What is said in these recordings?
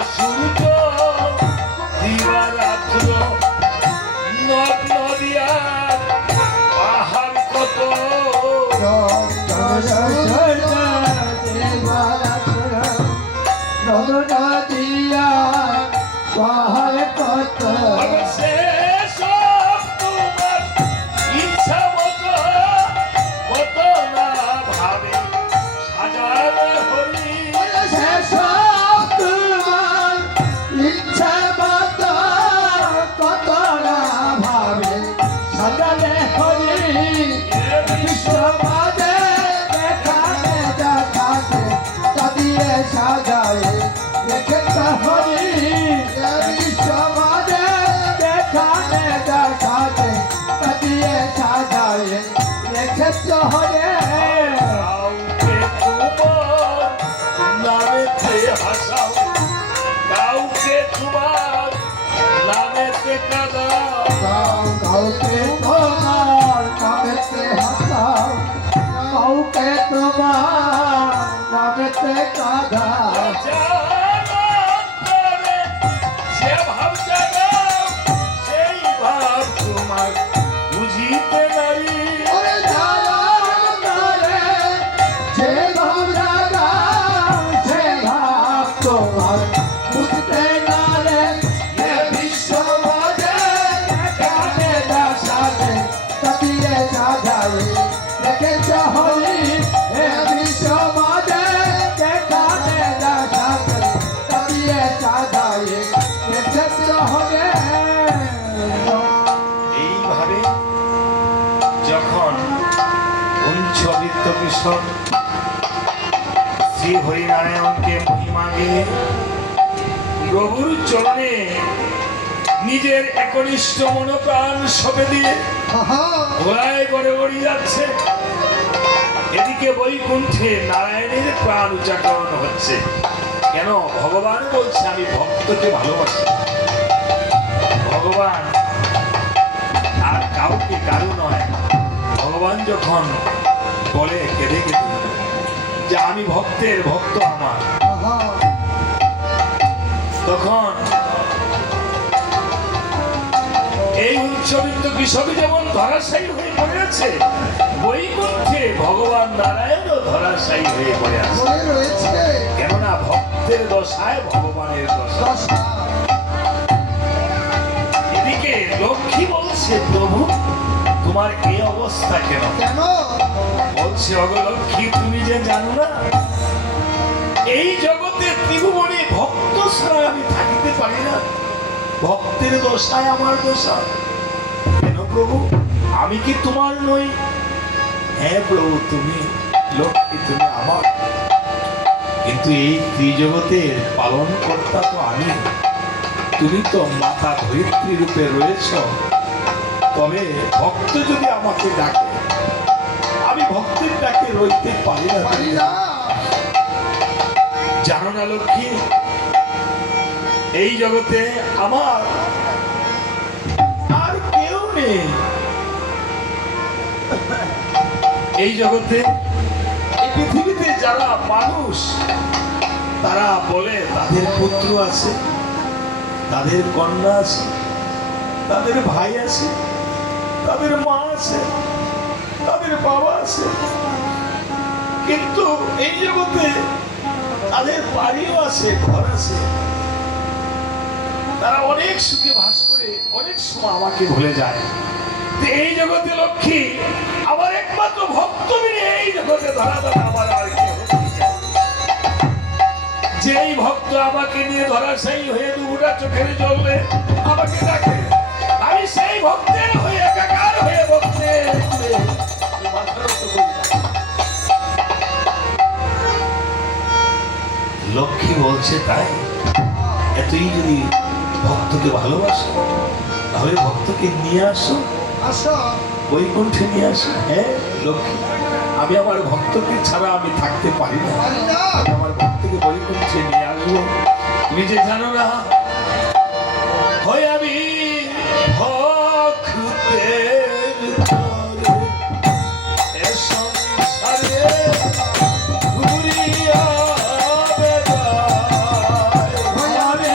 সূর্য দিবারাত্র নদ নদিয়া পাহাড় কত নদিয়া পাহাড় কত সেসব তোমার ইচ্ছা মতো কত না ভাবে সাজালে হরি সেসব তোমার ইচ্ছা মতো কত না ভাবে সাজালে হরি বিশ্ববাদে দেখানে দেখাতে তাদিয়ে সাজায় রেখেছে হরি বিশ্ববাদে দেখানে দেখাতে তাদিয়ে সাজায় রেখেছে হরি কাউকে তোমার নামেতে হাসাও কাউকে তোমার নামেতে কাঁদাও কাউকে তোমার নামেতে হাসাও কাউকে তোমার নামেতে কাঁদাও জানান্তরে যে ভাব জাগাও সেই ভাব তোমার বুঝিতে নারী ওরে জানান্তরে যে ভাব জাগাও সে ভাব তোমার বুঝতে নারে এ বিশ্ববাদে দেখানে দেখাতে তাদিয়ে সাজায় রেখেছে হরি এ বিশ্ববাদে দেখানে দেখাতে তাদিয়ে সাজায় রেখেছে হরি এইভাবে যখন উঞ্চবিত্ত কিশোর শ্রী হরিনারায়ণকে মহিমা গেয়ে প্রভুর চরণে নিজের একনিষ্ঠ মনোপ্রাণ সঁপে দিয়ে ঘোড়ায় করে গড়ি যাচ্ছে, এদিকে বৈকুণ্ঠে নারায়ণের প্রাণ উচ্চারণ হচ্ছে। কেন? ভগবান বলছে আমি ভক্তকে ভালোবাসি। ভগবান আর কাউকে কারো নয়। ভগবান যখন বলে কেঁদে কেঁদে যে আমি ভক্তের ভক্ত আমার, তখন এই উচ্চবিত্ত কৃষক যেমন ধরাশায়ী হয়ে পড়ে আছে, বৈকুণ্ঠে ভগবান নারায়ণও ধরাশায়ী হয়ে পড়ে আছে। কেননা ভক্তের দশায় ভগবানের দশা। এদিকে লক্ষ্মী বলছে প্রভু তোমার এই অবস্থা কেন? বলছে অগলক্ষ্মী তুমি যে জানো না এই জগতে ত্রিভুবনে ভক্ত ছাড়া আমি থাকিতে পারি না। ভক্তের দশায় আমার দশা। কেন প্রভু? আমি কি তোমার নই? হ্যাঁ প্রভু তুমি লক্ষ্মী, তুমি আমার। কিন্তু এই ত্রিজগতের পালন কর্তা তো আমি। তুমি তো মাতা ধরিত্রী রূপে রয়েছ। তবে ভক্ত যদি আমাকে ডাকে, আমি ভক্তের ডাকে রইতে পারি না। জানো না লক্ষ্মী, এই জগতে আমার আর কেউ নেই। এই জগতে এই পৃথিবীতে যারা মানুষ তারা বলে তাদের পুত্র আছে, তাদের কন্যা আছে, তাদের ভাই আছে, তাদের মা আছে, তাদের বাবা আছে, কিন্তু এই জগতে তাদের বাড়িও আছে, ঘর আছে। তারা অনেক সুখে বাস করে অনেক সময় আমাকে ভুলে যায়। এই জগতে লক্ষ্মী আমার একমাত্র ভক্ত মিলে এই জগতে ধরা ধরা আমার আর কেউ নেই। যেই ভক্ত আমাকে নিয়ে ধরাশায়ী হয়ে দুটা চোখের জলে আমাকে ডাকে, আমি সেই ভক্তের হয়ে একাকার হয়ে ভক্তের লক্ষ্মী বলছে তাই এতই যদি ভক্তকে ভালোবাসো তাহলে ভক্তকে নিয়ে আসো, বৈকুণ্ঠে নিয়ে আসো। হ্যাঁ লক্ষ্মী, আমি আমার ভক্তকে ছাড়া আমি থাকতে পারি না। আমি আমার ভক্তকে বৈকুণ্ঠে নিয়ে আসবো। তুমি যে জানো না হয় আমি ভক্তের তরে এ সংসারে ঘুরিয়া বেড়াই।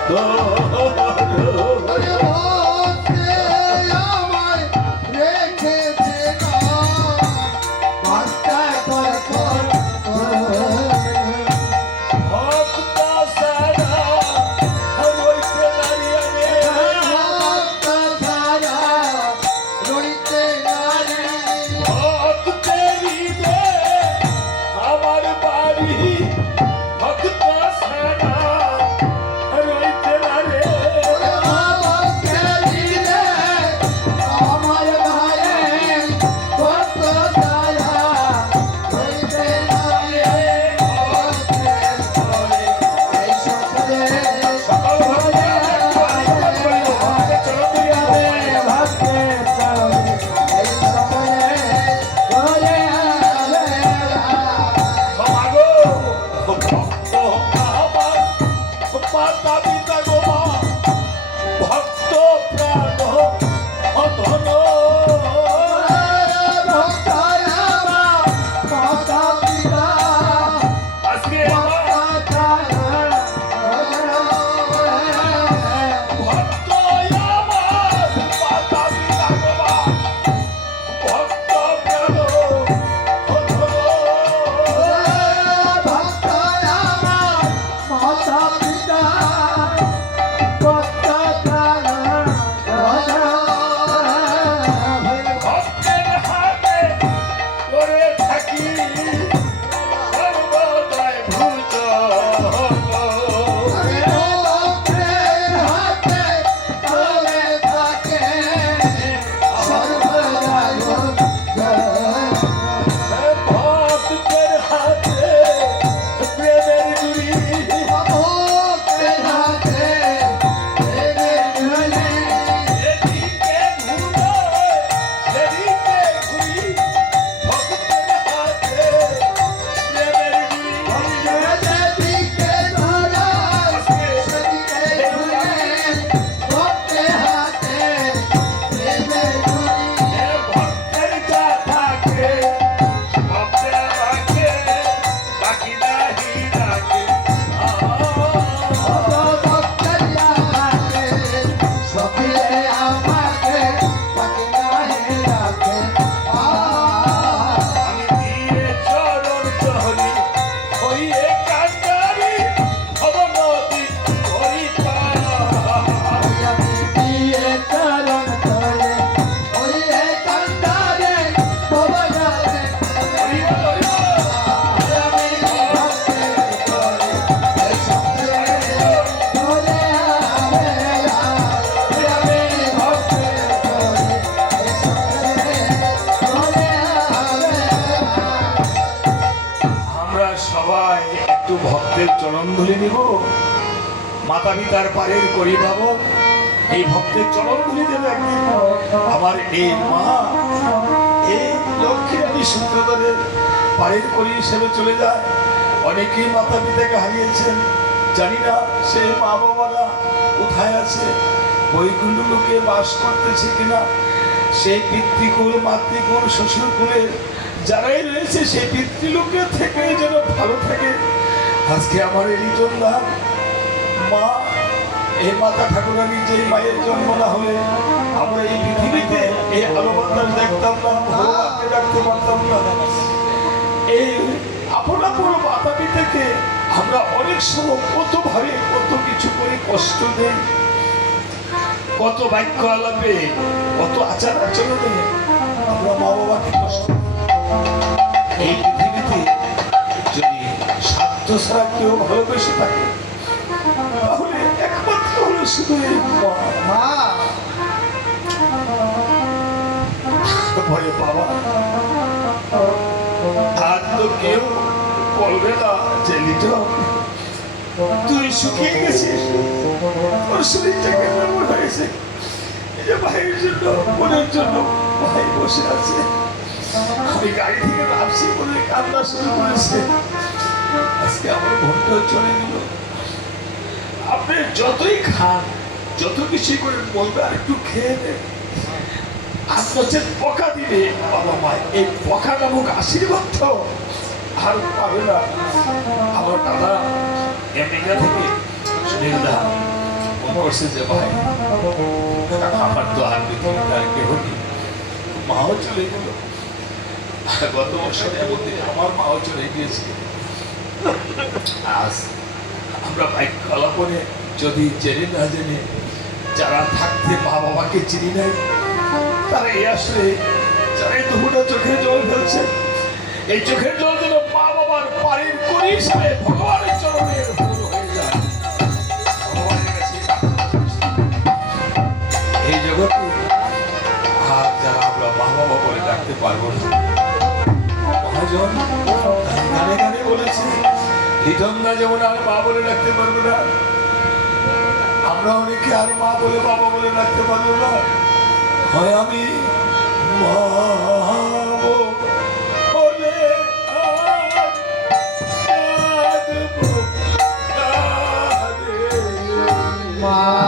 ওরে ভক্তে আমায় রেখেছে না ভক্তা কর ভক্ত সারা রইতে দাঁড়িয়ে রে ভক্তা সারা রইতে নারে ভক্তেরই দে আমার বাড়ি ভক্ত সারা রইতে দাঁড়িয়ে ওরে ভক্তে দিলে আমার ঘরে ভক্ত সারা রইতে নারে ভক্তে করে এই সকলে সকল ভক্তকে চরণ ধরিয়া দে। ভক্তে করে এই সকলে করে মাগো ভক্ত আমার মাতা পিতা গো মা ভক্ত প্রাণ অধন আজকে ভক্ত আমার মাতা পিতা গো মা ভক্ত প্রাণ অধন ভক্তের হাতে করে থাকি সর্বদাই ভূত ভক্তের হাতে প্রেমের জুড়ি এদিকে ঘুরে সেদিকে ঘুরি ভক্তের হাতে প্রেমের জুড়ি ভক্তের যা থাকে ভক্তের রাখে বাকি নাহি রাখে আমি দিয়ে চরণ চহরি হইয়ে কান্দারি অবনতি করিতা আমরা সবাই একটু ভক্তের চরণ ধরে নিব মাতা পিতার পারের করি ভাবো এই ভক্তের চরণ ধরে দেবে একদিন আমার এই মা এই লক্ষ্মী রানী সূত্রধরের পারের করি হিসেবে চলে যায় অনেকেই মাতা পিতাকে হারিয়েছেন জানি না সেই মা বাবারা কোথায় আছে বৈকুণ্ঠ লোকে বাস করতেছে কিনা সেই পিতৃকুল মাতৃকুল শ্বশুরকুলের যারাই রয়েছে সেই পিতৃলোকের থেকে যেন ভালো থাকে আজকে আমার এই লিটন দা মা এই মাতা ঠাকুরানী যে মায়ের জন্ম না হলে আমরা এই পৃথিবীতে এই আলো বাতাস দেখতাম না ভগবানকে ডাকতে পারতাম না এই আপন আপন মাতা পিতাকে আমরা অনেক সময় কত ভাবে কত কিছু করে কষ্ট দেই কত বাক্য আলাপে কত আচার আচরণে আমরা মা বাবাকে কষ্ট দিই। এই পৃথিবীতে যদি স্বার্থ ছাড়া কেউ ভালোবেসে থাকে তাহলে একমাত্র হলো শুধু এই মা। ভয়ে বাবা আর তো কেউ বলবে না যে লিটন তুই শুকিয়ে গেছিস তোর শরীরটা কেমন হয়েছে এই যে ভাইয়ের জন্য বোনের জন্য ভাই বসে আছে আমি গাড়ি থেকে নামছি বলে কান্না শুরু করেছে আজকে আমার বোনটা চলে গেল আপনি যতই খান যত কিছু করে বলবে আর একটু খেয়ে নেন আর হচ্ছে পকা দিবে বাবা মা এই পকা নামক আশীর্বাদ তো আর পাবে না আমার দাদা আমেরিকা থেকে সুনীল দা বসে যে ভাই আমার তো আর পৃথিবীতে আর কেউ নেই, মাও চলে গেল। আর গত বছরের মধ্যে আমার মাও চলে গিয়েছে। আজ আমরা বাইক কলাপনে যদি জেনে না জেনে যারা থাকতে মা বাবাকে চিনি নাই, তারা এই আসলে যারা এই দুপুরটা চোখের জল ফেলছে, এই চোখের জল যেন মা বাবার বাড়ির করি হিসাবে ভগবানের চরণে ভুল হয়ে যায়। ভগবানের কাছে এই জগতে আর যারা আমরা মা বাবা বলে ডাকতে পারবো না। মহাজন গানে গানে বলেছে, লিটনদা যেমন আর মা বলে ডাকতে পারবো না, আমরা অনেকে আর মা বলে বাবা বলে ডাকতে পারবো না। হয় আমি মা বলে মা